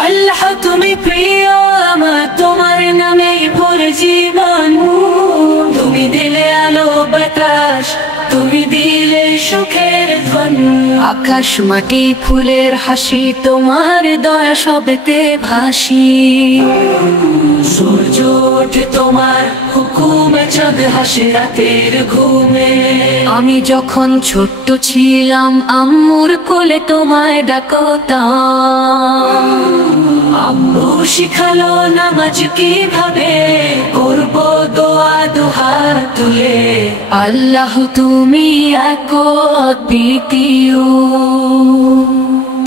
আল্লাহ তুমি প্রিয় আমার, তোমার নামে ভরে জীবন। তুমি দিলে আলো বাতাস, তুমি দিলে সুখের ধন। আকাশ মাটি ফুলের হাসি, তোমার দয়া সবেতে ভাসি। সূর্য ওঠে তোমার হুকুমে, চাঁদ হাসে রাতের ঘুমে। আমি যখন ছোট্ট ছিলাম আম্মুর কোলে তোমায় ডাকতাম। আম্মু শিখালো নামাজ কিভাবে করব, দোয়া দুহাত তুলে। আল্লাহ তুমি এক দ্বিতীয়,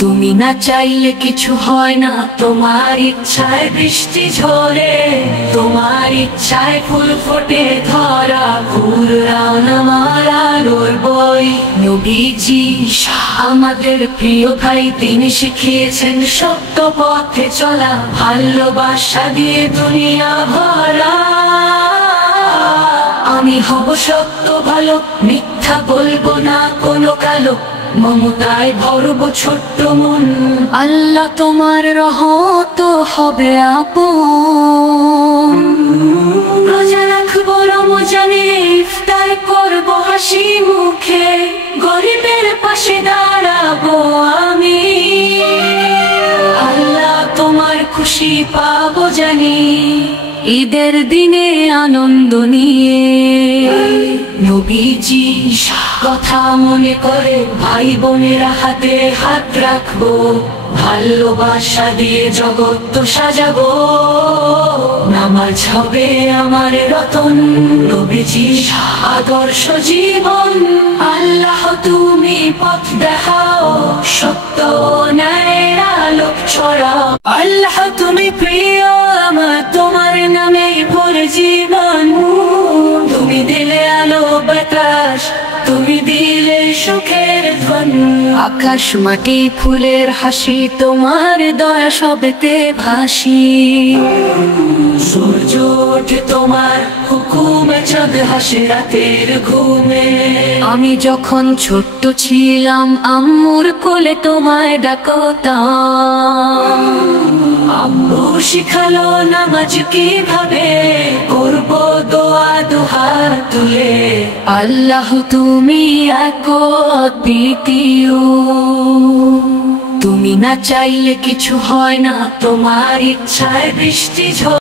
তুমি না চাইলে কিছু হয় না, তোমার ইচ্ছায় বৃষ্টি ঝরে, তোমার ইচ্ছায় ফুল ফোটে ধরা। কুরআন আমার আলোর বই, নবীজি আমাদের প্রিয় ভাই, তিনি শিখিয়েছেন সত্য পথে চলা, ভালোবাসা দিয়ে দুনিয়া ভরা। আমি হব সত্য ভালো, মিথ্যা বলবো না কোনো কালো, মমতায় ভরব ছোট্ট মন। আল্লাহ তোমার রহমত হবে আপন। রোজা রাখবো রমজানে, ইফতার করবো হাসি মুখে, গরিবের পাশে দাঁড়াবো আমি। আল্লাহ তোমার খুশি পাবো জানি, ঈদের দিনে আনন্দ নিয়ে। নবীজি কথা মনে করে ভাই বোনেরা হাতে হাত রাখবো, ভালোবাসা দিয়ে জগৎ তো সাজাবো। নামাজ হবে আমার রতন, নবীজি আদর্শ জীবন। আল্লাহ তুমি পথ দেখাও, সত্য ন্যায়ের আলোক ছড়াও। আল্লাহ তুমি প্রিয় আমার, তোমার নামে ভরে জীবন। তুমি দিলে আলো বাতাস, তুমি দিলে সুখের ধন। আকাশ মাটি ফুলের হাসি, তোমার দয়া সবেতে ভাসি। সূর্য ওঠে তোমার হুকুমে, চাঁদ হাসে রাতের ঘুমে। আমি যখন ছোট্ট ছিলাম আম্মুর কোলে তোমায় ডাকতাম। আম্মু শিখালো নামাজ কিভাবে করব, দোয়া দুহাত তুলে। আল্লাহ তুমি এক দ্বিতীয়, তুমি না চাইলে কিছু হয় না, তোমার ইচ্ছায় বৃষ্টি ঝরে।